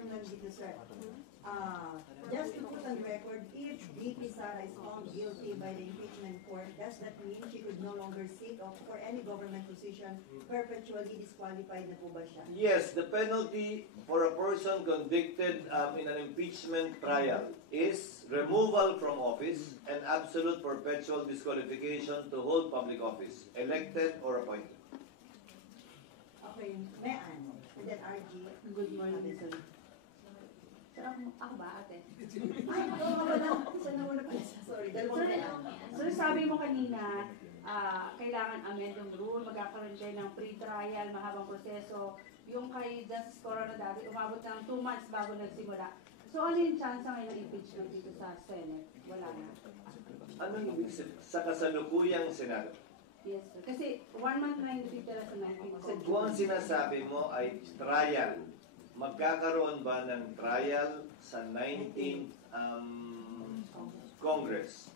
tanong lang dito, sir. Just to put on record, if VP Sara is found guilty by the impeachment court, does that mean she could no longer seek for any government position, perpetually disqualified na po ba siya? Yes, the penalty for a person convicted in an impeachment trial is removal from office and absolute perpetual disqualification to hold public office, elected or appointed. Okay, Mayan, and then RG. Good morning, sir. Sir, ako ba, ate? Ay, wala. Isa na muna pala. Sorry, dalawang na lang. Sir, sabi mo kanina, kailangan amend yung rule, magkakaroon siya ng pre-trial, mahabang proseso. Yung kay Justice Corona dati, umabot ng 2 months bago nagsimula. So, ano yung chance ngayon ng impeachment dito sa Senate? Wala na. Anong ibig sabihin? Sa kasalukuyang Senado? Yes, sir. Kasi 1 month na yung titira sa 19th. Kung ang sinasabi mo ay trial, magkakaroon ba ng trial sa 19th Congress?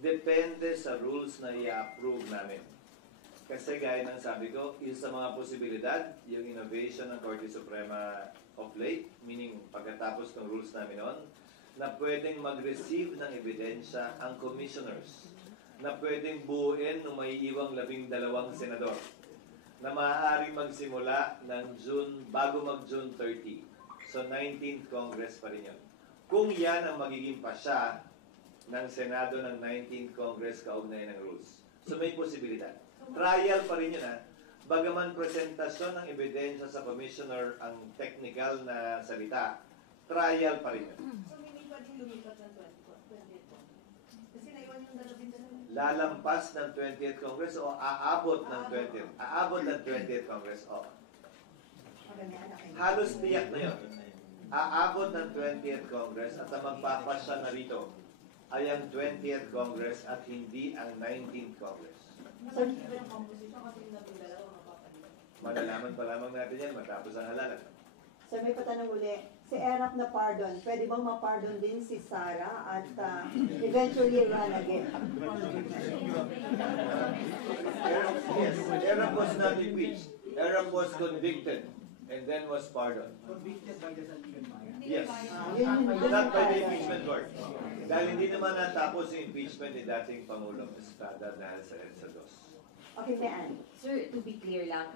Depende sa rules na i-approve namin. Kasi gaya ng sabi ko, isa sa mga posibilidad, yung innovation ng Korte Suprema of late, meaning pagkatapos ng rules namin noon, na pwedeng mag-receive ng ebidensya ang commissioners, na pwedeng buuin ng may iwang 12 senador, na maaaring magsimula ng June, bago mag-June 30. So 19th Congress pa rin yun. Kung yan ang magiging pasya ng Senado ng 19th Congress kaugnay ng rules. So may posibilidad. Trial pa rin yun, ha. Bagaman presentasyon ng ebidensya sa commissioner ang technical na salita, trial pa rin yun. So hindi pwedeng lumipat ng 20th. Kasi naiwan yung dalawin sa Lalampas ng 20th Congress o aabot ng 20th? Aabot ng 20th Congress, o. Halos tiyak na yun. Aabot ng 20th Congress at ang magpapasya na rito ay ang 20th Congress at hindi ang 19th Congress. Masakit ba yung composition kasi yung nating dalawa mapapalitan? Malalaman pa lamang natin yan matapos ang halalan. Sir, may patanong uli. Si Erap na pardon, pwede bang ma-pardon din si Sara at eventually run again? Yes, Erap was not impeached. Erap was convicted and then was pardoned. Convicted by the Sandigan Bayan? Yes. Yun Not by the impeachment court. Dahil hindi naman natapos yung impeachment ni dating Pangulong Estrada dahil sa EDSA 2. Okay, Mayan. Sir, to be clear lang,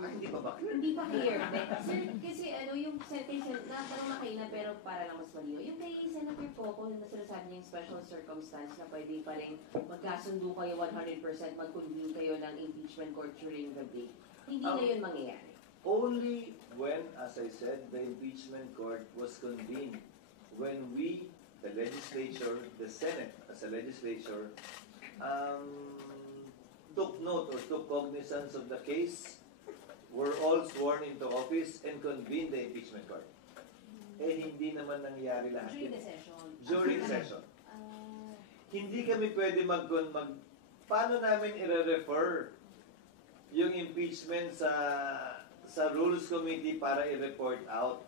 Hindi pa ba? hindi pa clear. Sir, kasi yung natanong na kayo na pero para lang mas malino. Yung kay Senator Coco na sinasabi niya yung special circumstance na pwede pa rin magkasundo kayo 100%, mag-convene kayo ng impeachment court during the day. Hindi na yun mangyayari. Only when, as I said, the impeachment court was convened. When we, the legislature, the Senate as a legislature, took note or took cognizance of the case, were all sworn into office and convened the impeachment court. Eh, hindi naman nangyari lahat. During the session. During session. Hindi kami pwede paano namin i-refer yung impeachment sa Rules Committee para i-report out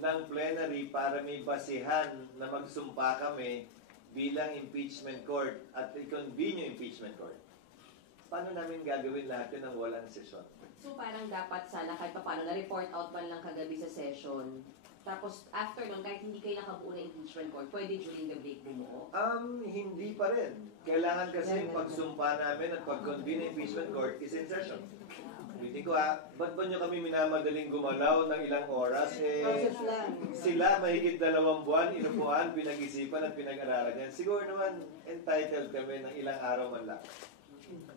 ng plenary para may basihan na magsumpa kami bilang impeachment court at i-convene yung impeachment court. Paano namin gagawin lahat yun ng walang session? So parang dapat sana kahit paano na-report out man lang kagabi sa session. Tapos after nun, kahit hindi kayo nakabuo na impeachment court, pwede during the break bumuo? Hindi pa rin. Kailangan kasi pagsumpa namin at pag-convene ng impeachment court is in session. Hindi ko ba't ba nyo kami minamadaling gumalaw ng ilang oras? Sila mahigit 2 buwan, inupuan, pinag-isipan at pinag-aralan yan. Siguro naman entitled kami ng ilang araw man lang. Thank you, sir.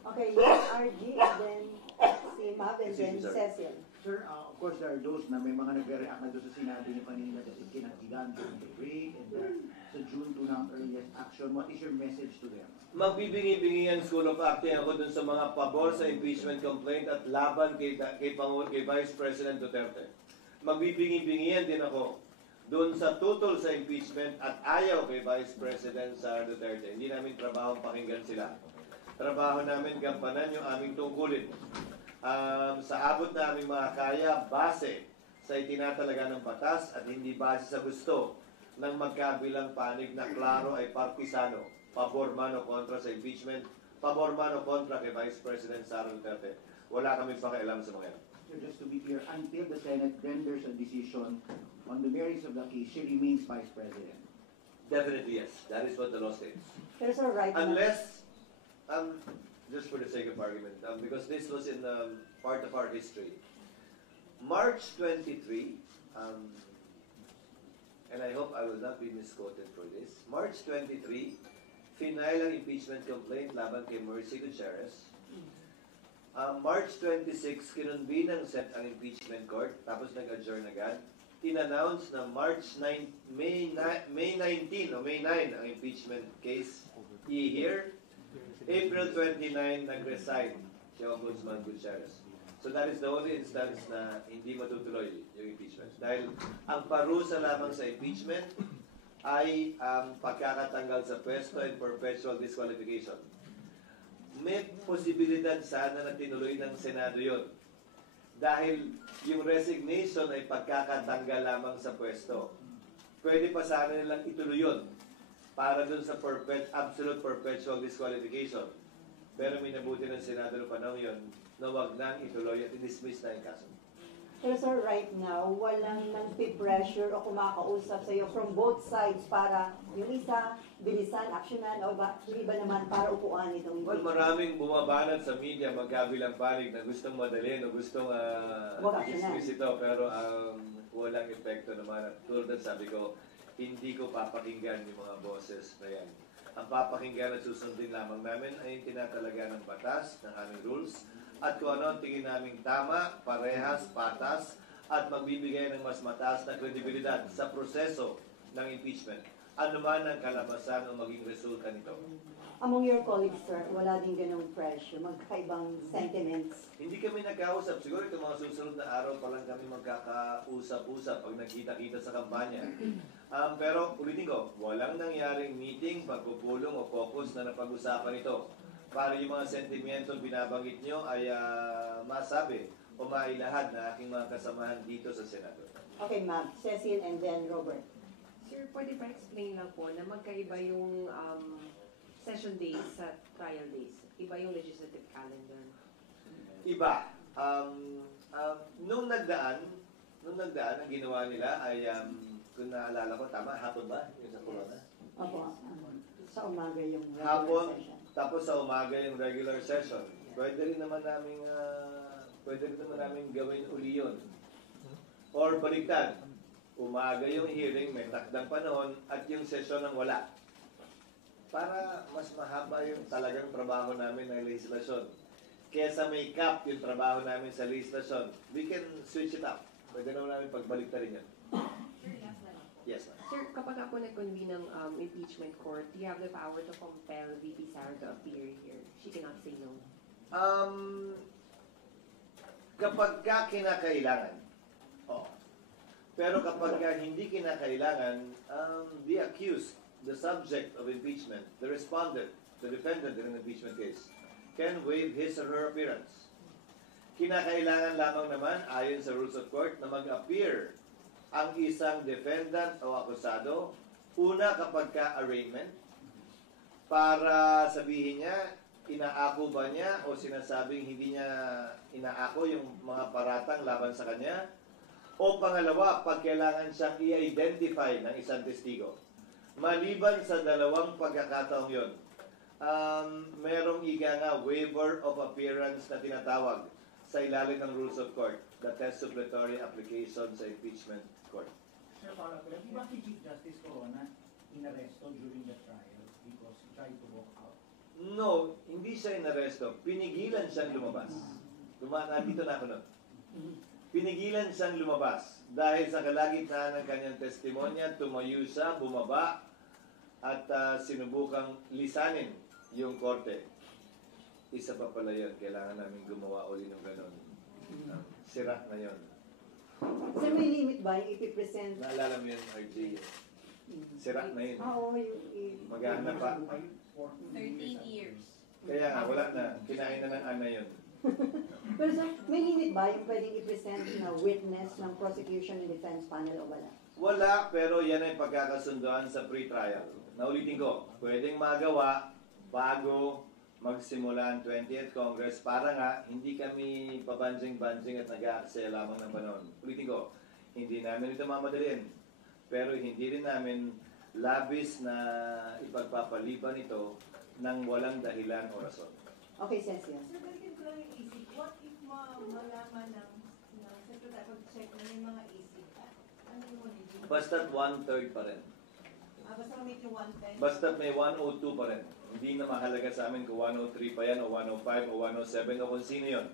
Okay, RG, and then si Mab, and then Cecil. Sir, of course, there are those na may mga nagre-react na doon sa sinabi niyo kanina that it kinaghigan during the break and sa June 2 na earliest action. What is your message to them? Magbibingi-bingi ang School of Acting ako dun sa mga pabor sa impeachment complaint at laban kay Vice President Duterte. Magbibingi-bingihan din ako doon sa tutol sa impeachment at ayaw kay Vice President Sara Duterte. Hindi namin trabaho pakinggan sila. Trabaho namin gampanan yung aming tungkulin. Sa abot na aming mga kaya, base sa itinatalaga ng batas at hindi base sa gusto ng magkabilang panig na klaro ay partisano, pabor man o kontra sa impeachment, pabor man o kontra kay Vice President Sara Duterte. Wala kami pakialam sa mga yan. So just to be clear, clear, until the Senate renders a decision on the merits of the case, she remains Vice President. Definitely yes. That is what the law states. Pero sir, right now, Unless, just for the sake of argument, because this was in part of our history. March 23, and I hope I will not be misquoted for this. March 23, final ang impeachment complaint laban kay Mercy Gutierrez. March 26, kinonvene ng Senate ang impeachment court, tapos nag-adjourn agad. In-announce na May 19 o May 9 ang impeachment case i-hear. April 29, nag-resign si Ombudsman Gutierrez. So that is the only instance na hindi matutuloy yung impeachment. Dahil ang parusa lamang sa impeachment ay pagkakatanggal sa pwesto and perpetual disqualification. May posibilidad sana na tinuloy ng Senado yun. Dahil yung resignation ay pagkakatanggal lamang sa pwesto. Pwede pa sana nilang ituloy yun para dun sa absolute perpetual disqualification. Pero minabuti ng Senado ng panahon yun na wag nang ituloy at i-dismiss na yung kaso. pero sir, right now, walang nang-pressure o kumakausap sa'yo from both sides para yung isa, bilisan, aksyonan, o hindi ba naman para upuan itong Well, maraming bumabanat sa media magkabilang panig na gustong madalhin o gustong Wag aksyonan. dismiss ito. Pero walang epekto naman. At tulad ng sabi ko, hindi ko papakinggan yung mga boses na yan. Ang papakinggan at susundin lamang namin ay yung tinatalaga ng batas, ng aming rules, at kung ano ang tingin naming tama, parehas, patas, at magbibigay ng mas mataas na kredibilidad sa proseso ng impeachment. Ano man ang kalabasan o maging resulta nito. Among your colleagues, sir, wala din ganong pressure, magkaibang sentiments. Hindi kami nagkausap. Siguro itong mga susunod na araw pa lang kami magkakausap-usap pag nagkita-kita sa kampanya. Pero ulitin ko, walang nangyaring meeting, pagpupulong o focus na napag-usapan ito. Para yung mga sentimentong binabanggit nyo ay masabi o mailahad na aking mga kasamahan dito sa Senado. Okay, ma'am. Cecil and then Robert. Sir, pwede ba explain lang po na magkaiba yung session days sa trial days? Iba yung legislative calendar. Iba. Nung nagdaan, ang ginawa nila ay, kung naalala ko, tama, hapon ba? Yung sa corona? Opo. Sa umaga yung regular Hapon, session. tapos sa umaga yung regular session. Pwede rin naman namin gawin uli yun. Or baligtad, umaga yung hearing, may takdang panahon, at yung session ang wala. Para mas mahaba yung talagang trabaho namin ng legislasyon. Kesa may cap yung trabaho namin sa legislasyon, we can switch it up. Pwede naman namin pagbaliktad rin yan. Yes, ma'am. Sir, kapag po nag-convene ng impeachment court, do you have the power to compel VP Sara to appear here? She cannot say no. Kapag ka kinakailangan, pero kapag ka hindi kinakailangan, the accused, the subject of impeachment, the respondent, the defendant in an impeachment case, can waive his or her appearance. Kinakailangan lamang naman, ayon sa rules of court, na mag-appear ang isang defendant o akusado, una kapag ka-arraignment, para sabihin niya, inaako ba niya o sinasabing hindi niya inaako yung mga paratang laban sa kanya, o pangalawa, pag kailangan siyang i-identify ng isang testigo. Maliban sa dalawang pagkakataong yun, merong nga waiver of appearance na tinatawag sa ilalim ng rules of court, the test suppletory application sa impeachment court. Sir, follow-up, di ba si Chief Justice Corona inaresto during the trial because he tried to walk out? No, hindi siya inaresto. Pinigilan siyang lumabas. Nandito na ako nun. Pinigilan siyang lumabas dahil sa kalagitnaan ng kanyang testimonya, tumayo siya, bumaba, at sinubukang lisanin yung korte. Isa pa pala yun, kailangan namin gumawa uli ng ganon. Sira na yun. Sir, may limit ba yung ipipresent? Naalala mo yun, RJ? Sira na yun. Oo, Magana pa. 13 years. Kaya nga, wala na. Kinain na ng ana yun. Pero sir, may limit ba yung pwedeng i-present na witness ng prosecution and defense panel o wala? Wala, pero yan ay pagkakasundoan sa pre-trial. Naulitin ko, pwedeng magawa bago magsimula ang 20th Congress para nga hindi kami pabanjing-banjing at nag-aaksaya lamang ng panahon. Politiko, hindi namin ito mamadaliin. Pero hindi rin namin labis na ipagpapaliban ito ng walang dahilan o rason. Okay, Cecilia. Sir, balikan ko lang yung isip. What if malaman ng Secretary pag-check na yung mga isip? Ano yung magiging? Basta't 1/3 pa rin. Basta may 110? Basta't may 102 pa rin. Hindi na mahalaga sa amin kung 103 pa yan o 105 o 107 o kung sino yun.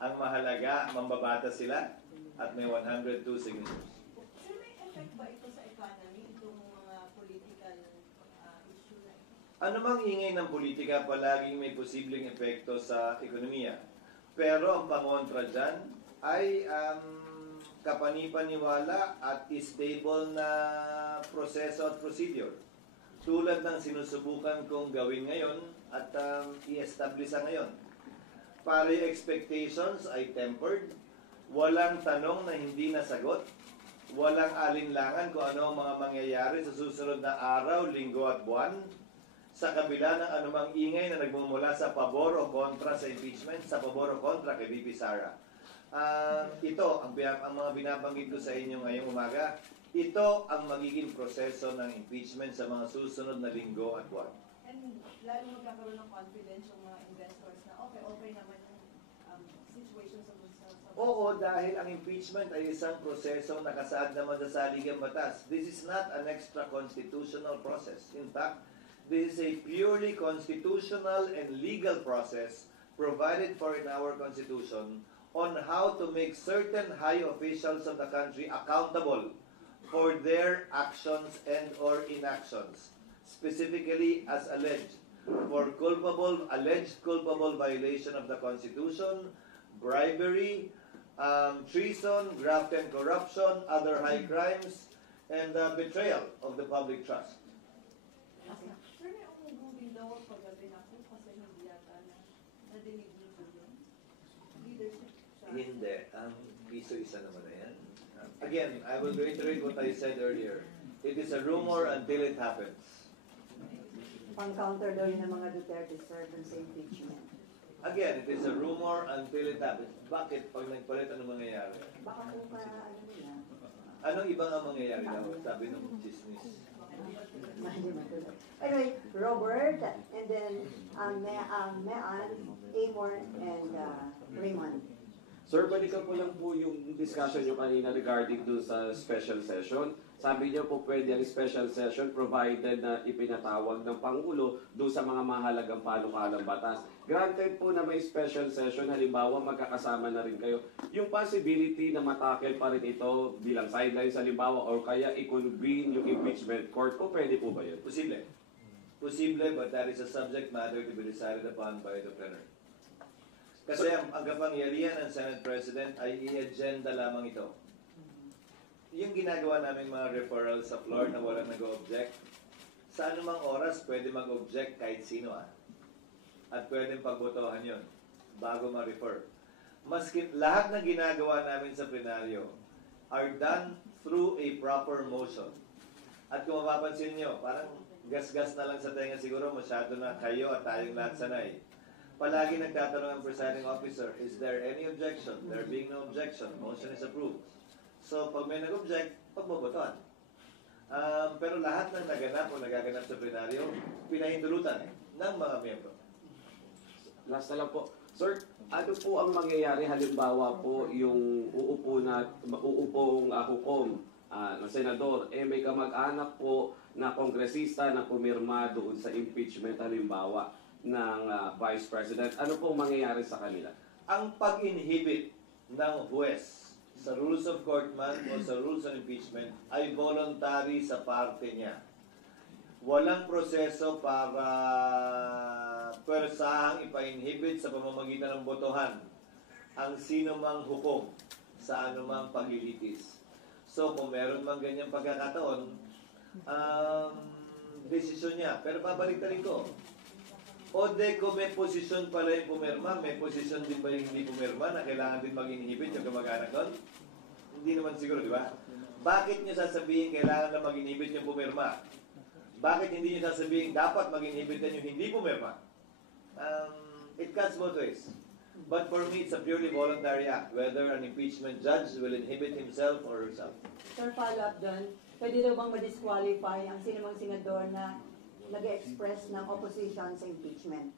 Ang mahalaga, mambabata sila at may 102 signatures. Sir, may effect ba ito sa economy, itong mga political issue na ito? Ano mang ingay ng politika, palaging may posibleng epekto sa ekonomiya. Pero ang pangontra dyan ay kapanipaniwala at stable na proseso at procedure. Tulad ng sinusubukan kong gawin ngayon at i-establish ngayon. Para yung expectations ay tempered, walang tanong na hindi nasagot, walang alinlangan kung ano ang mga mangyayari sa susunod na araw, linggo at buwan, sa kabila ng anumang ingay na nagmumula sa pabor o kontra sa impeachment, sa pabor o kontra kay VP Sara. Ito, ang mga binabanggit ko sa inyo ngayong umaga, ito ang magiging proseso ng impeachment sa mga susunod na linggo at buwan. And lalo magkakaroon ng confidence yung mga investors na okay naman yung situation sa Oo, dahil ang impeachment ay isang proseso na nakasaad naman sa saligang batas. This is not an extra constitutional process. In fact, this is a purely constitutional and legal process provided for in our Constitution on how to make certain high officials of the country accountable for their actions and or inactions, specifically as alleged, for alleged culpable violation of the Constitution, bribery, treason, graft and corruption, other high crimes, and betrayal of the public trust. Sir, may umugong daw paggabi na po kasi hindi yata nadinig niyo po yun. Leadership sa... Hindi. Ang piso isa naman na yan. Again, I will reiterate what I said earlier. It is a rumor until it happens. Pang-counter daw yun ng mga Duterte, sir, dun sa impeachment. Again, it is a rumor until it happens. Bakit? Pag nagpalit, ano mangyayari? Baka po ano nila. Anong ibang ang mangyayari daw? Sabi ng chismis. Anyway, Robert, and then Mean, Amor, and Raymond. Sir, balikan po lang po yung discussion nyo kanina regarding dun sa special session. Sabi niyo po pwede ang special session provided na ipinatawag ng Pangulo doon sa mga mahalagang panukalang batas. Granted po na may special session, halimbawa magkakasama na rin kayo. Yung possibility na matakel pa rin ito bilang sidelines halimbawa or kaya i-convene yung impeachment court po, pwede po ba yun? Posible. Posible, but that is a subject matter to be decided upon by the plenary. Kasi ang kapangyarihan ng Senate President ay i-agenda lamang ito. Yung ginagawa namin mga referrals sa floor na walang nag-object, sa anumang oras pwede mag-object kahit sino at pwedeng pagbotohan yon bago ma-refer. Maski lahat ng ginagawa namin sa plenaryo are done through a proper motion. At kung mapapansin nyo, parang gas-gas na lang sa tenga siguro, masyado na kayo at tayong lahat sanay. Palagi nagtatanong ang presiding officer, is there any objection? There being no objection, motion is approved. So, pag may nag-object, pagbobotohan. Pero lahat ng naganap o nagaganap sa plenaryo, pinahintulutan ng mga miyembro. Last na lang po. Sir, ano po ang mangyayari halimbawa po yung uupong hukom na senador, may kamag-anak po na kongresista na pumirma doon sa impeachment halimbawa ng Vice President. Ano po mangyayari sa kanila? Ang pag-inhibit ng huwes sa rules of court man o sa rules of impeachment ay voluntary sa parte niya. Walang proseso para pwersahang ipa-inhibit sa pamamagitan ng botohan ang sino mang hukom sa anumang paglilitis. So kung meron mang ganyang pagkakataon, desisyon niya. Pero babalik na rin ko. O kung may posisyon pala yung pumirma, may posisyon din ba yung hindi pumirma na kailangan din mag-inhibit yung kamag-anak doon? Hindi naman siguro, di ba? Bakit niyo sasabihin kailangan na mag-inhibit yung pumirma? Bakit hindi niyo sasabihin dapat mag-inhibit yung hindi pumirma? it cuts both ways. But for me, it's a purely voluntary act, whether an impeachment judge will inhibit himself or herself. Sir, follow up doon. Pwede daw bang ma-disqualify ang sinumang senador na nag-express ng opposition sa impeachment?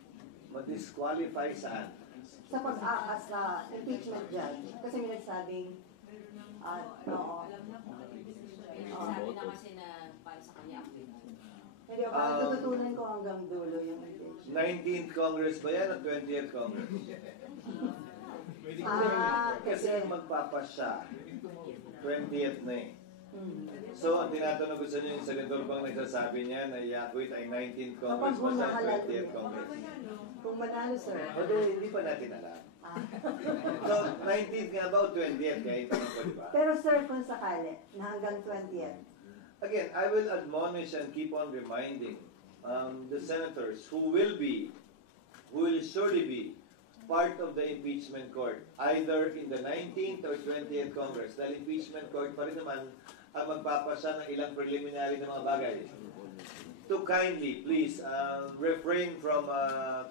Ma-disqualify saan? Sa pag-aas sa impeachment judge. Kasi may nagsabing, oo. Sabi na kasi na para sa kanya active. Hindi ako, natutunan ko hanggang dulo yung impeachment. 19th Congress ba yan o 20th Congress? Kasi magpapasya. 20th na eh. So, ang tinatanong ko sa inyo, yung senador bang nagsasabi niya na i-acquit ay 19th Congress ba siya 20th Congress? Kung manalo, sir. Although, hindi pa natin alam. So, 19th nga ba o 20th? Kaya itanong ko, di ba? Pero sir, kung sakali, na hanggang 20th, Again, I will admonish and keep on reminding the senators who will surely be part of the impeachment court, either in the 19th or 20th Congress. Dahil impeachment court pa rin naman ang magpapasya ng ilang preliminary na mga bagay. To kindly, please, refrain from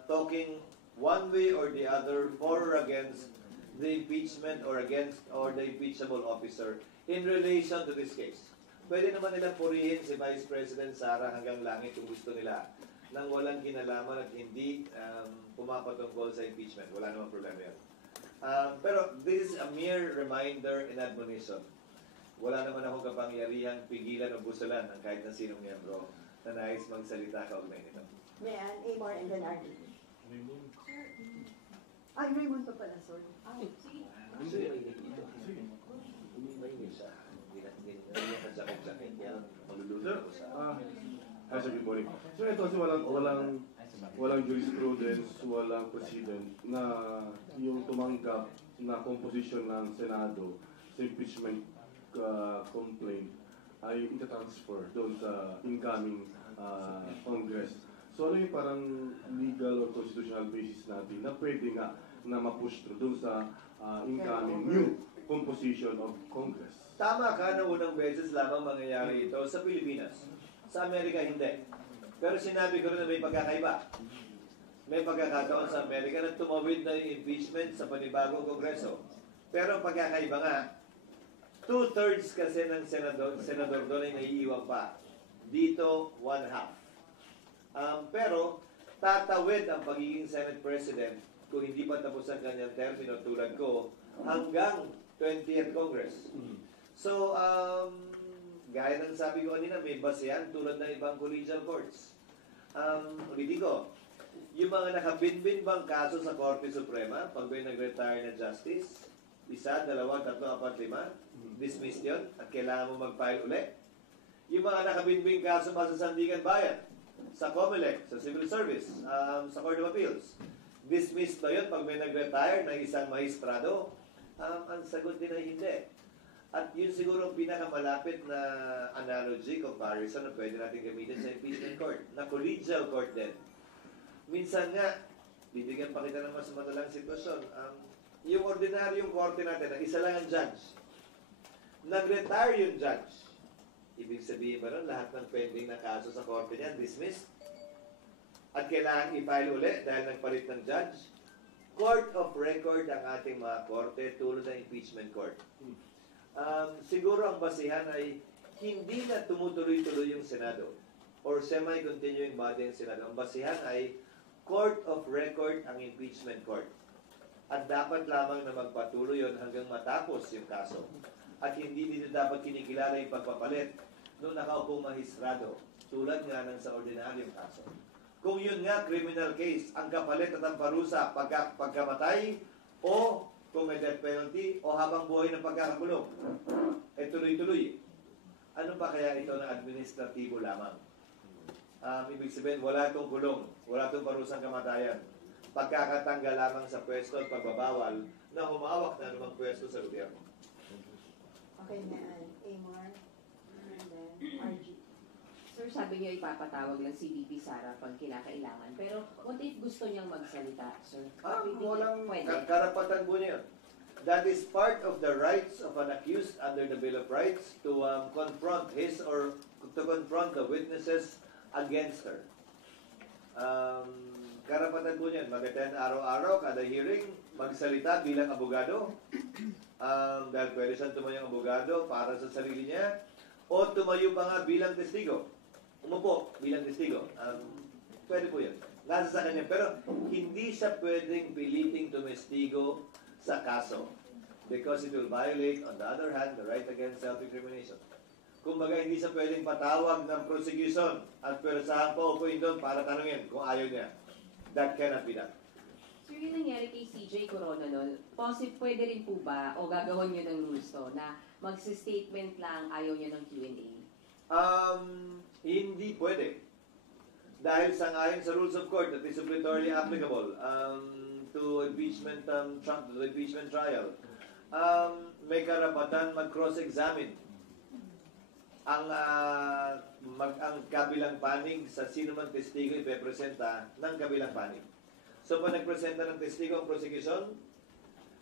talking one way or the other for or against the impeachment or the impeachable officer in relation to this case. Pwede naman nilang purihin si Vice President Sara hanggang langit kung gusto nila nang walang kinalaman at hindi pumapatungkol sa impeachment. Wala namang problema yun. Pero this is a mere reminder and admonition. Wala naman akong kapangyarihang pigilan o busalan ng kahit na sinong miyembro na nais magsalita kaugnay nito. Mayan, Amor, and then RD. Ay, Raymond pa pala, sorry. Sir, good morning. So ito kasi walang jurisprudence, walang precedent na yung tumanggap na composition ng Senado sa impeachment complaint ay itatransfer doon sa incoming Congress. So ano yung parang legal or constitutional basis natin na pwede nga na ma-push through doon sa incoming new composition of Congress? Tama ka na unang beses lamang mangyayari ito sa Pilipinas. Sa Amerika, hindi. Pero sinabi ko rin na may pagkakaiba. May pagkakataon sa Amerika na tumawid na yung impeachment sa panibagong kongreso. Pero pagkakaiba nga, 2/3 kasi ng senador doon ay naiiwan pa. Dito, 1/2. Pero tatawid ang pagiging Senate President kung hindi pa tapos ang kanyang termino tulad ko hanggang 20th Congress. So, gaya ng sabi ko kanina, may basehan tulad ng ibang collegial courts. Ulitin ko, yung mga nakabinbin bang kaso sa Korte Suprema, pag may nag-retire na justice, 1, 2, 3, 4, 5, dismissed yun at kailangan mo mag-file ulit. Yung mga nakabinbin kaso pa sa Sandigan Bayan, sa COMELEC, sa Civil Service, sa Court of Appeals, dismissed na yun pag may nag-retire na isang maestrado. Ang sagot din ay hindi. At yun siguro ang pinakamalapit na analogy, comparison na pwede natin gamitin sa impeachment court, na collegial court din. Minsan nga, bibigyan pa kita ng mas madalang sitwasyon. Yung ordinaryong korte natin, na isa lang ang judge. Nag-retire yung judge. Ibig sabihin ba nun, lahat ng pending na kaso sa korte niya, dismissed? At kailangan i-file ulit dahil nagpalit ng judge? Court of record ang ating mga korte tulad ng impeachment court. Siguro ang basihan ay hindi na tumutuloy-tuloy yung Senado or semi-continuing body ng Senado. Ang basihan ay court of record ang impeachment court. At dapat lamang na magpatuloy yun hanggang matapos yung kaso. At hindi dito dapat kinikilala yung pagpapalit noong nakaupong mahistrado tulad nga ng sa ordinaryong kaso. Kung yun nga, criminal case, ang kapalit at ang parusa pagkamatay o kung may death penalty o habang buhay ng pagkakakulong. Tuloy-tuloy. Ano ba kaya ito na administratibo lamang? Ibig sabihin, wala itong kulong, wala itong parusang kamatayan. Pagkakatanggal lamang sa pwesto at pagbabawal na humawak na namang pwesto sa gobyerno. Okay, Mayan, Amor, and then RG. Sir, sabi niyo ipapatawag lang si VP Sara pag kinakailangan. Pero what if gusto niyang magsalita, sir? Walang Pwede. karapatan po niya. That is part of the rights of an accused under the Bill of Rights to confront his or to confront the witnesses against her. karapatan po niyan, mag-attend araw-araw, kada hearing, magsalita bilang abogado. Dahil pwede siyang tumayong abogado para sa sarili niya, o tumayo pa nga bilang testigo. Umupo bilang testigo. Pwede po yan. Nasa sa kanya. Pero hindi siya pwedeng piliting tumestigo sa kaso. Because it will violate, on the other hand, the right against self-incrimination. Kumbaga, hindi siya pwedeng patawag ng prosecution at pwersahan pa upuin doon para tanungin kung ayaw niya. That cannot be done. So yung nangyari kay CJ Corona noon, pwede rin po ba o gagawin niyo ng rules to na magsi-statement lang ayaw niya ng Q&A? Hindi pwede. Dahil sangayon sa rules of court that is suppletorily applicable to impeachment trial, may karapatan mag-cross-examine ang kabilang panig sa sino man testigo ipepresenta ng kabilang panig. So, pag nagpresenta ng testigo ang prosecution,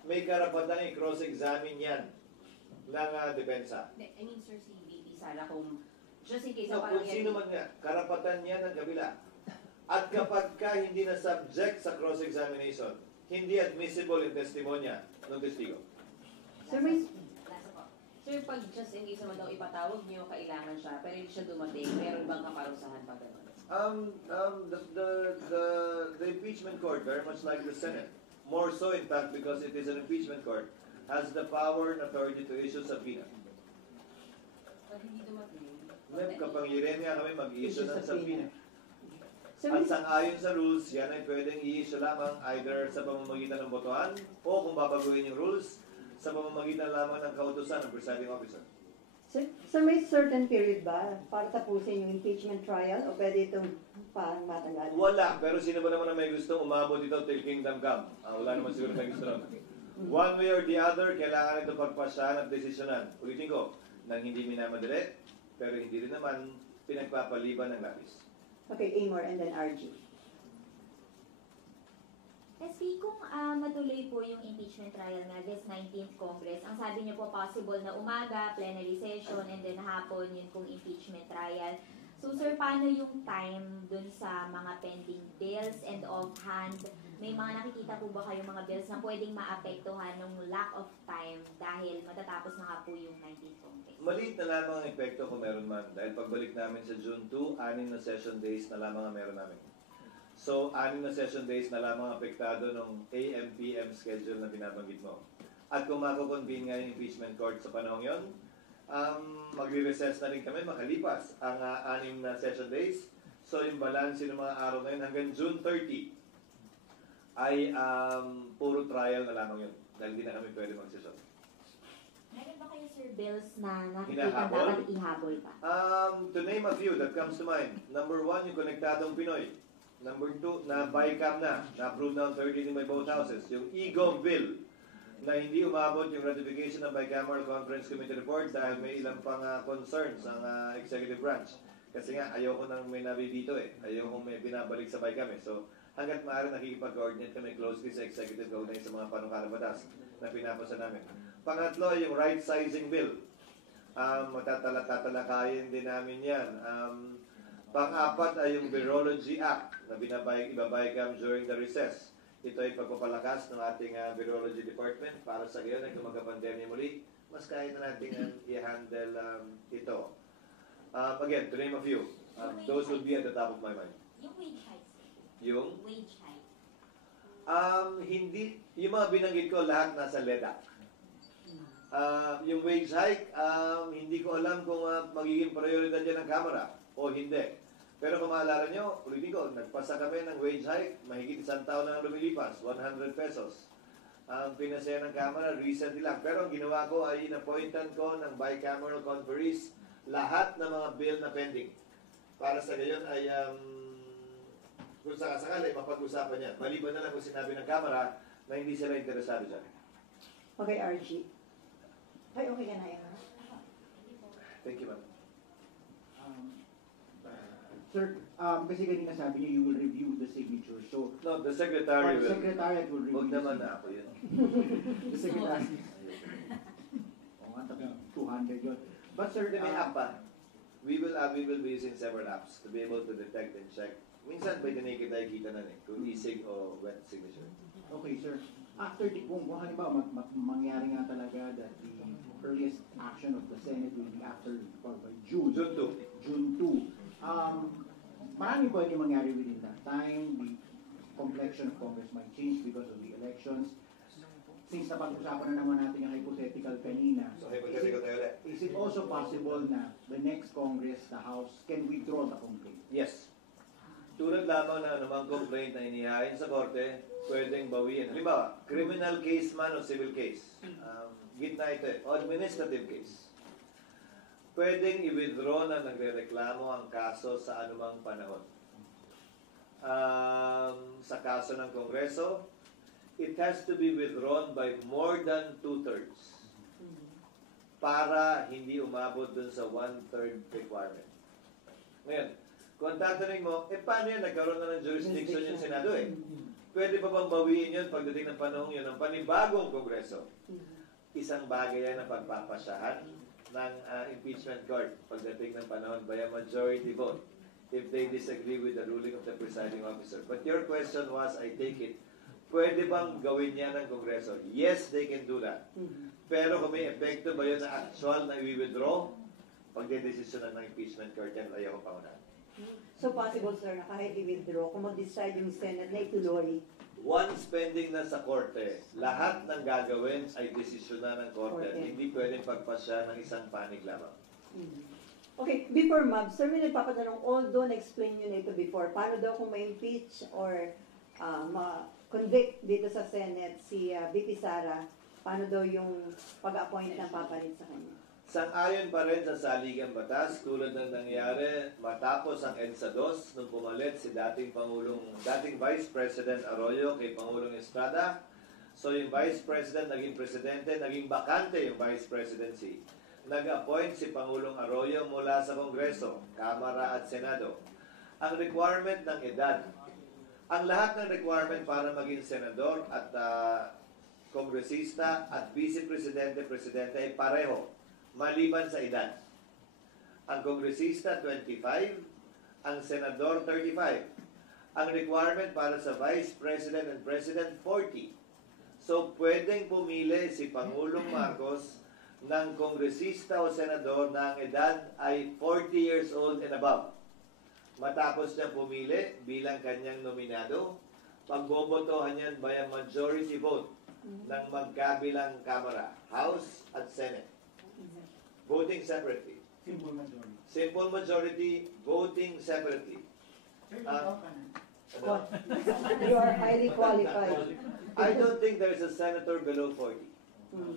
may karapatan i-cross-examine yan ng depensa. I mean, sir, si BP Sara, kung just in case So, kung sino man nga, karapatan niya ng kabila. At kapag ka hindi na subject sa cross-examination, hindi admissible yung testimonya ng testigo. Sir, may Sir, pag just in case naman daw ipatawag niyo, kailangan siya, pero hindi siya dumating, meron bang kaparusahan pa gano'n? The impeachment court, very much like the Senate, more so in fact because it is an impeachment court, has the power and authority to issue subpoena. Pag hindi dumating, May kapangyarihan nga kami mag-issue ng subpoena. Sir, At sangayon sa rules, yan ay pwedeng i-issue lamang either sa pamamagitan ng botohan o kung babaguhin yung rules, sa pamamagitan lamang ng kautusan ng presiding officer. So may certain period ba para tapusin yung impeachment trial o pwede itong parang matanggal? Wala, pero sino ba naman ang may gustong umabot dito till kingdom come? Wala naman siguro may gusto nun. One way or the other, kailangan ito pagpasyahan at desisyonan. Ulitin ko, nang hindi minamadali, pero hindi rin naman pinagpapaliban ng labis. Okay, Amor and then RG. SP, kung matuloy po yung impeachment trial nga this 19th Congress, ang sabi niyo po possible na umaga, plenary session, and then hapon yun kung impeachment trial. So sir, paano yung time dun sa mga pending bills and offhand? May mga nakikita po ba kayong mga bills na pwedeng maapektuhan ng lack of time dahil matatapos na nga po yung 19th Congress? Maliit na lamang ang epekto kung meron man. Dahil pagbalik namin sa June 2, 6 na session days na lamang ang meron namin. So, 6 na session days na lamang apektado ng AM-PM schedule na binabanggit mo. At kung mako-convene nga yung impeachment court sa panahon yon, magre-recess na rin kami makalipas ang 6 na session days. So, yung balance ng mga araw na yun hanggang June 30 ay puro trial na lamang yun. Dahil hindi na kami pwede mag-session. Meron ba kayo sir bills na nakikita Hinahabol? dapat ihabol pa? To name a few that comes to mind. Number 1, yung Konektadong Pinoy. Number 2, na BICAM na-approve na on 13 by both houses. Yung EGOV bill, na hindi umabot yung ratification ng Bicameral Conference Committee report dahil may ilang pang concerns ang executive branch. Kasi nga, ayoko nang may nabibito Ayoko may binabalik sa BICAM So, hanggat maaari nakikipag-coordinate kami closely sa executive kaugnay sa mga panukalang batas na pinapasa namin. Pangatlo, yung right sizing bill. Tatalakayin din namin yan. Pang-apat ay yung Virology Act na ibabayagam during the recess. Ito ay pagpapalakas ng ating Virology Department para sa gayon ay kung magka-pandemya muli, mas kaya na natin i-handle ito. Again, to name a few, those will be at the top of my mind. Yung wage hike. Yung? Wage hike. Hindi, yung mga binanggit ko lahat nasa LEDAC. Yung wage hike, hindi ko alam kung magiging prioridad yan ng Kamara o hindi. Pero kung maalala nyo, ulitin ko, nagpasa kami ng wage hike, mahigit isang taon na lumilipas, 100 pesos. Ang pinasaya ng Kamara, recently lang. Pero ang ginawa ko ay inappointan ko ng bicameral conferees lahat ng mga bill na pending. Para sa gayon ay, kung sakasakali, mapag-usapan yan. Maliban na lang kung sinabi ng Kamara na hindi sila interesado dyan. Okay, RG. Ay, okay ka na yan. Thank you, ma'am. Sir, kasi kanina sabi niyo you will review the signature. So, No, the secretary will. Secretariat will review. Huwag naman na ako yun. The secretary. Oo nga, 200 yun. But sir, May app pa. We will be using several apps to be able to detect and check Minsan pwede nakikita na kung isig o wet signature. Okay, sir. After kung halimbawa mangyari nga talaga that the earliest action of the Senate will be after by June. June 2. June 2. Marami pwede mangyari within that time. The complexion of Congress might change because of the elections. Since napag-usapan na naman natin yung hypothetical kanina, So, hypothetical tayo ulit. is it also possible na the next Congress, the House, can withdraw the complaint? Yes. Tulad lamang na anumang complaint na inihain sa korte, pwedeng bawiin. Halimbawa, criminal case man o civil case. Gitna ito o administrative case. Pwedeng i-withdraw na nagre-reklamo ang kaso sa anumang panahon. Sa kaso ng Kongreso, it has to be withdrawn by more than 2/3 para hindi umabot dun sa 1/3 requirement. Ngayon, kung tatanungin mo, paano yan? Nagkaroon na ng jurisdiction yung Senado Pwede pa bang bawiin yun pagdating ng panahon yun ng panibagong Kongreso? Isang bagay yan ang pagpapasyahan ng impeachment court pagdating ng panahon by a majority vote if they disagree with the ruling of the presiding officer. But your question was, I take it, pwede bang gawin niya ng Kongreso? Yes, they can do that. Pero kung may epekto ba yun na actual na i-withdraw, pagdedesisyon ng impeachment court yan, ayaw ko paunahan. So possible, sir, na kahit i-withdraw, kung mag-decide yung Senate na ituloy, Once pending na sa korte, lahat ng gagawin ay desisyon na ng korte. Korte. Hindi pwedeng pagpasya ng isang panig lamang. Okay, before ma'am, sir, may nagpapatanong, although na-explain nyo na ito before, paano daw kung ma-impeach or ma-convict dito sa Senate si VP Sara, paano daw yung pag-appoint ng papalit sa kanya? Sang-ayon pa rin sa saligang batas tulad ng nangyari matapos ang EDSA 2 nung pumalit si dating Vice President Arroyo kay Pangulong Estrada. So yung Vice President naging presidente, naging bakante yung Vice Presidency. Nag-appoint si Pangulong Arroyo mula sa Kongreso, Kamara at Senado. Ang requirement ng edad, ang lahat ng requirement para maging senador at kongresista at vice presidente ay pareho, maliban sa edad. Ang kongresista 25, ang senador 35. Ang requirement para sa vice president and president 40. So pwedeng pumili si Pangulong Marcos ng kongresista o senador na ang edad ay 40 years old and above. Matapos niya pumili bilang kanyang nominado, pagbobotohan niyan by a majority vote ng magkabilang kamara, House at Senate. Voting separately. Simple majority. Simple majority, voting separately. You are highly qualified. I don't think there's a senator below 40.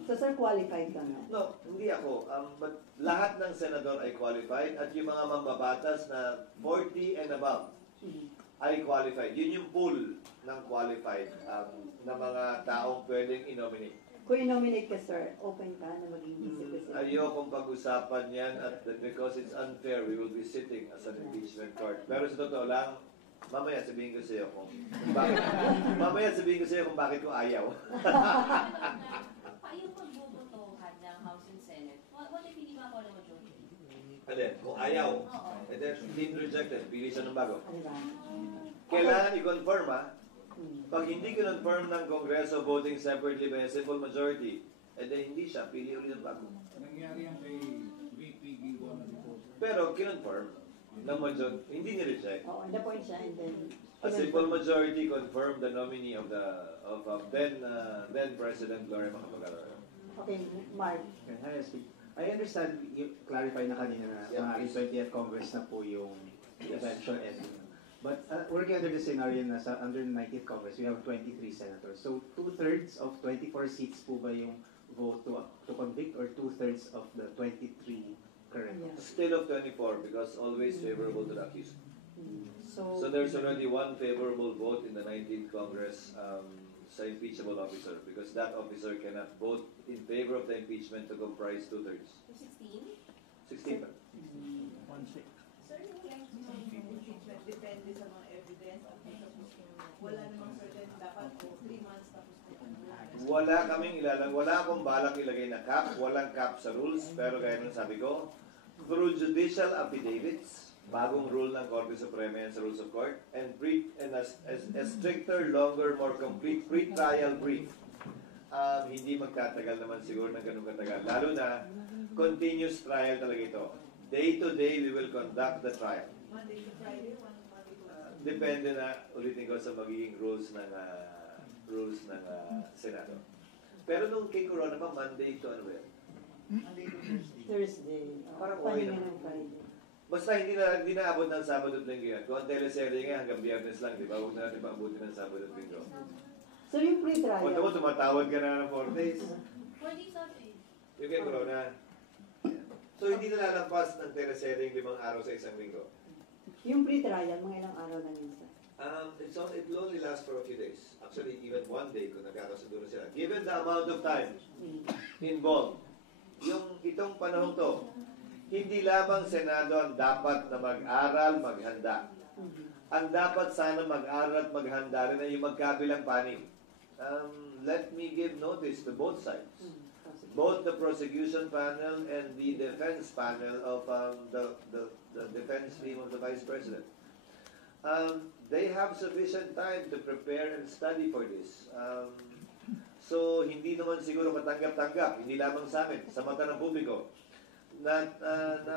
So sir, qualified ka na. No, hindi ako. But lahat ng senador ay qualified at yung mga mambabatas na 40 and above ay qualified. Yun yung pool ng qualified na mga taong pwedeng i-nominate. Kung i-nominate ka, sir, open ka na maging vice president. Ayokong pag-usapan yan because it's unfair. We will be sitting as an impeachment court. Pero sa totoo lang, mamaya sabihin ko sa iyo kung bakit ko ayaw. Yung pagbobotohan ng House and Senate, what if hindi makakuha ng majority? Alin, kung ayaw, Oo. then deemed rejected, pili siya ng bago. Ano ba? Kailangan i-confirm Pag hindi kinonfirm ng Kongreso voting separately by a simple majority, then hindi siya, pili ulit ng bago. Nangyari yan kay VP Gigon. Pero kinonfirm ng majority, hindi ni-reject. Oo, na-point siya and then... A simple majority confirmed the nominee of then President Gloria Macapagal-Arroyo. Okay, Mark. I understand, you clarify na kanina na Yeah, mga 20th Congress na po yung eventual ending. But working under the scenario na under the 19th Congress, we have 23 senators. So 2/3 of 24 seats po ba yung vote to convict or 2/3 of the 23 current? Yeah. Still of 24 because always favorable to the accused. So So there's already one favorable vote in the 19th Congress sa impeachable officer because that officer cannot vote in favor of the impeachment to comprise 2/3. 16? 16 pa. Sir, yung length ng impeachment depende sa mga evidence at wala namang certain dapat 3 months tapos Wala akong balak ilagay na cap, walang cap sa rules, pero gaya ng sabi ko, through judicial affidavits, Bagong rule ng Korte Suprema yan sa Rules of Court, and a stricter, longer, more complete pre-trial brief. Hindi magtatagal naman siguro ng ganun katagal. Lalo na, continuous trial talaga ito. Day to day, we will conduct the trial. Monday to Friday, Monday to Depende na, ulitin ko, sa magiging rules ng Senado. Pero nung kay Corona pa, Monday to ano ba yan? Monday to Thursday. Thursday. Parang okay Pahinga naman. ng Friday. Basta hindi na abot ng Sabado at Linggo yan. Kung ang teleserye nga hanggang Biyernes lang, di ba? Huwag na natin paabutin ng Sabado at Linggo. So yung pre-trial. Punta mo, tumatawad ka na ng 4 days. 4 days off Yung kay Corona. So hindi na lalampas ng teleserye 5 araw sa isang linggo. Yung pre-trial, mga ilang araw na minsan. It will only last for a few days. Actually, even 1 day kung nagkakasundo na sila. Given the amount of time involved, itong panahon to, hindi lamang Senado ang dapat na mag-aral, maghanda. Ang dapat sana mag-aral at maghanda rin ay yung magkabilang panig. Let me give notice to both sides. Both the prosecution panel and the defense panel of the defense team of the Vice President. They have sufficient time to prepare and study for this. So, hindi naman siguro katanggap-tanggap, hindi lamang sa amin, sa mata ng publiko, na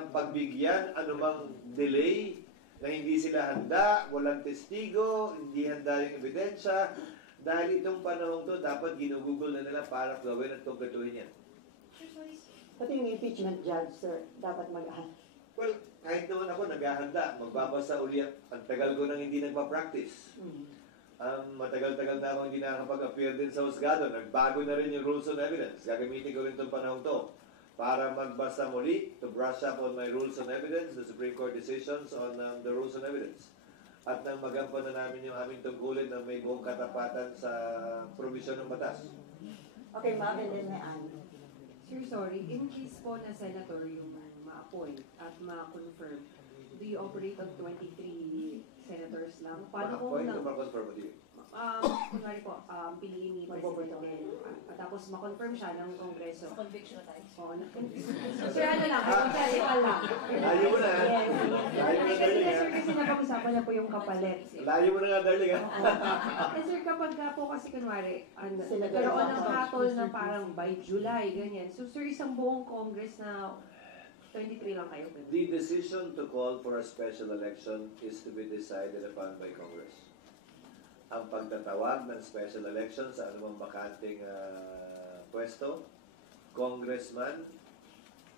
pagbigyan anumang delay, na hindi sila handa, walang testigo, hindi handa yung ebidensya, dahil itong panahon to, dapat ginugugol na nila para gawin at kumpletuhin yan. Pati yung impeachment judge, sir, dapat mag-ahal. Well, kahit naman ako naghahanda, magbabasa uli, ang tagal ko nang hindi nagpa-practice. Matagal-tagal na ako hindi nakakapag-appear din sa husgado. Nagbago na rin yung rules on evidence. Gagamitin ko rin itong panahon to para magbasa muli, to brush up on my rules on evidence, the Supreme Court decisions on the rules on evidence. At nang magampan na namin yung aming tungkulin na may buong katapatan sa provision ng batas. Okay, ma'am, and then may Anne. Sir, sorry. In case po na senator yung ma-appoint at ma-confirm, do you operate on 23 senators lang? Paano kung Ma-appoint lang, o ma-confirmative? kunwari po, piliin ni Presidente, tapos ma-confirm siya ng Kongreso. Conviction na tayo. Oo, sir, ano lang, hypothetical lang. Layo mo na. Yes. Layo mo na, Kasi darling, sir, kasi napag-usapan niya po yung kapalit. Layo mo na nga, darling, ha? Sir, kapag ka po kasi kunwari, Sila nagkaroon ganun. ng hatol na parang by July, ganyan. So sir, isang buong Congress na 23 lang kayo. The decision to call for a special election is to be decided upon by Congress. Ang pagtatawag ng special election sa anumang bakanting pwesto, congressman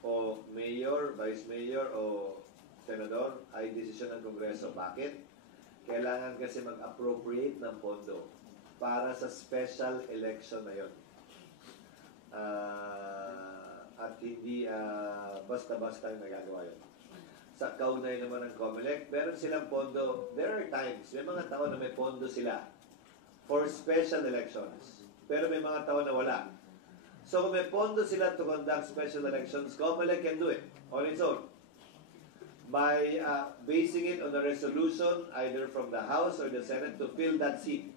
o mayor, vice mayor o senador ay desisyon ng Kongreso. Bakit? Kailangan kasi mag-appropriate ng pondo para sa special election na yun. At hindi basta-basta yung nagagawa yun. Sa kaunay naman ng COMELEC, meron silang pondo. There are times, may mga taon na may pondo sila for special elections. Pero may mga taon na wala. So kung may pondo sila to conduct special elections, COMELEC can do it on its own. By basing it on a resolution either from the House or the Senate to fill that seat.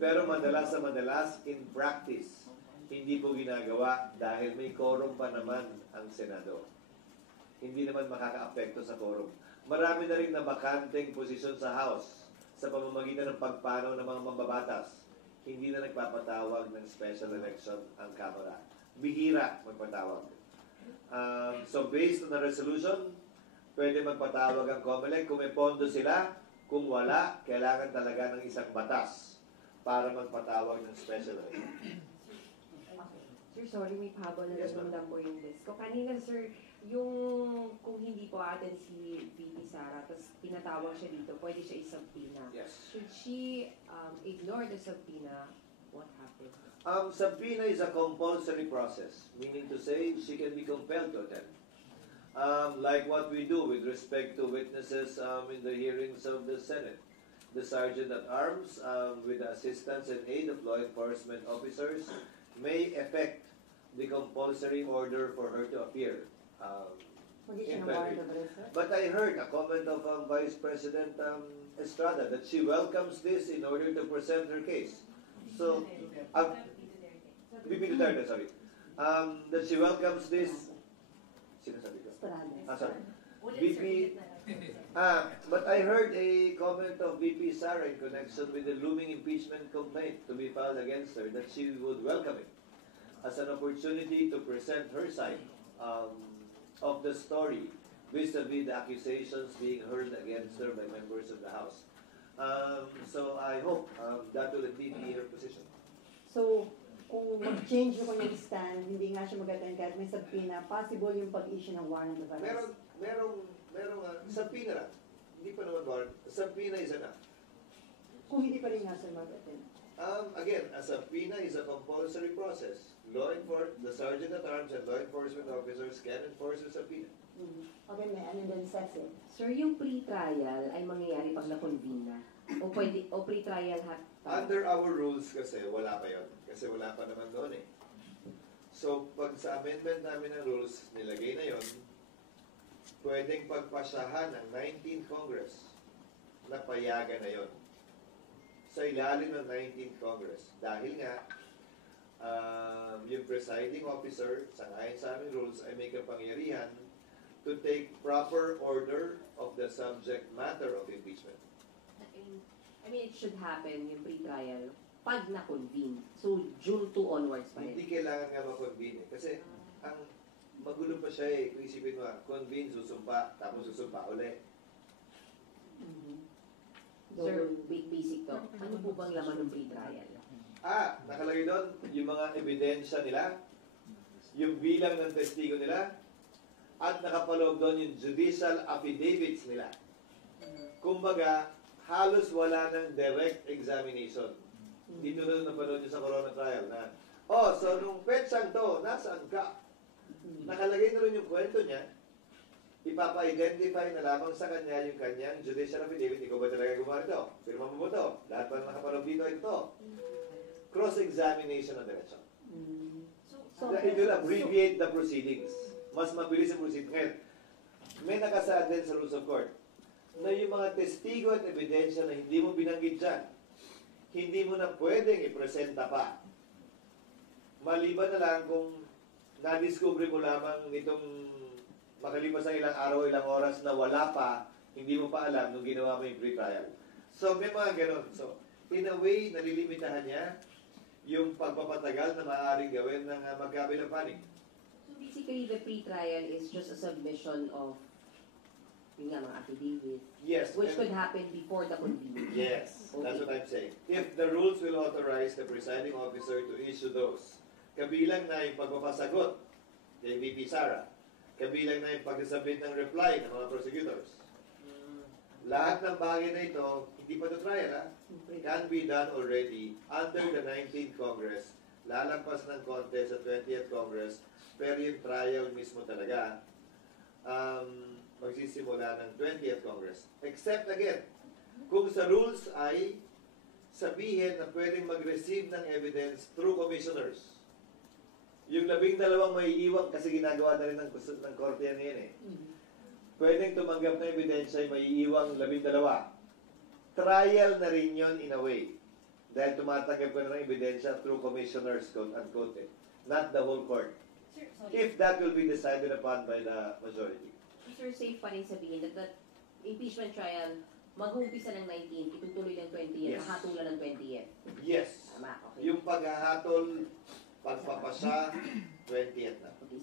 Pero madalas sa madalas, in practice, hindi po ginagawa dahil may quorum pa naman ang Senado. Hindi naman makaka-apekto sa quorum. Marami na rin na bakanteng posisyon sa House sa pamamagitan ng pagpanaw ng mga mambabatas. Hindi na nagpapatawag ng special election ang Kamara. Bihira magpatawag. So based on the resolution, pwede magpatawag ang COMELEC kung may pondo sila. Kung wala, kailangan talaga ng isang batas para magpatawag ng special election. Sir, sorry, may pahabol na nagundang po yung desk ko. Kanina, sir, yung kung hindi po atin si VP Sara, tapos pinatawag siya dito, pwede siya isubpoena. Yes. Should she ignore the subpoena? What happened? Subpoena is a compulsory process, meaning to say she can be compelled to attend. Like what we do with respect to witnesses in the hearings of the Senate. The Sergeant at Arms, with the assistance and aid of law enforcement officers, may effect the compulsory order for her to appear. In February. But I heard a comment of Vice President Estrada that she welcomes this in order to present her case. So, VP Duterte, sorry. That she welcomes this. Sinasabi ko? Estrada. Sorry. Ulit, VP sir, ulit na lang. But I heard a comment of VP Sara in connection with the looming impeachment complaint to be filed against her that she would welcome it as an opportunity to present her side of the story vis-a-vis the accusations being heard against her by members of the House. So I hope that will indeed be her position. So, kung mag-change yung kanyang stand, hindi nga siya mag-attend kahit may subpoena, possible yung pag-issue ng warrant of arrest. Merong subpoena lang. Hindi pa naman warrant. Subpoena is enough. Kung hindi pa rin nga siya mag-attend. Again, a subpoena is a compulsory process. The Sergeant at Arms and law enforcement officers can enforce a subpoena. Okay, may ano din says it. Sir, yung pre-trial ay mangyayari pag na-convene na? O pre-trial Under our rules kasi, wala pa yun. Kasi wala pa naman doon eh. So, pag sa amendment namin ng rules, nilagay na yon, pwedeng pagpasyahan ng 19th Congress na payagan na yon sa ilalim ng 19th Congress. Dahil nga, yung presiding officer, sangayon sa aming rules, ay may kapangyarihan to take proper order of the subject matter of impeachment. I mean, it should happen, yung pre-trial, pag na-convene. So, June 2 onwards pa rin. Hindi kailangan nga ma-convene eh. Kasi, ang magulo pa siya eh. Kung isipin mo, convene, susumpa, tapos susumpa uli. Sir, basic to. Ano po bang laman ng pre-trial? Nakalagay doon yung mga ebidensya nila, yung bilang ng testigo nila, at nakapaloob doon yung judicial affidavits nila. Kumbaga, halos wala ng direct examination. Dito na napanood nyo sa Corona trial na, so nung petsang to, nasaan ka? Nakalagay na rin yung kwento niya, ipapa-identify na lamang sa kanya yung kanyang judicial affidavit. Ikaw ba talaga gumawa ito? Pirma mo ito? Lahat pa nakapanood dito, ito. Cross-examination na diretso. It will abbreviate the proceedings. Mas mabilis ang proceedings. Ngayon, may nakasaad din sa rules of court na yung mga testigo at ebidensya na hindi mo binanggit dyan, hindi mo na pwedeng ipresenta pa. Maliban na lang kung nadiscover mo lamang nitong makalipas ng ilang araw, ilang oras na wala pa, hindi mo pa alam nung ginawa mo yung pre-trial. So, may mga ganun. So, in a way, nalilimitahan niya yung pagpapatagal na maaaring gawin ng magkabilang panig. So, basically, the pre-trial is just a submission of yung nga mga affidavit. Yes. Which could happen before the convene. Yes, Okay. that's what I'm saying. If the rules will authorize the presiding officer to issue those, kabilang na yung pagpapasagot kay VP Sara, kabilang na yung pagsasabit ng reply ng mga prosecutors. Lahat ng bagay na ito, hindi pa ito trial, can be done already under the 19th Congress. Lalampas ng konti sa 20th Congress, pero yung trial mismo talaga, magsisimula ng 20th Congress. Except again, kung sa rules ay sabihin na pwedeng mag-receive ng evidence through commissioners. Yung 12 may iiwan kasi ginagawa na rin ng korte yan eh. Pwedeng tumanggap ng ebidensya ay may iiwang 12. Trial na rin yun in a way. Dahil tumatanggap ko na ng ebidensya through commissioners, quote unquote. Not the whole court. Sir, sorry. If that will be decided upon by the majority. Sir, safe pa rin sabihin that the impeachment trial mag-uumpisa ng 19th, itutuloy ng 20th, Yes. mahatulan ng 20th. Yes. Tama, okay. Yung paghahatol, pagpapasya, 20th na. Okay.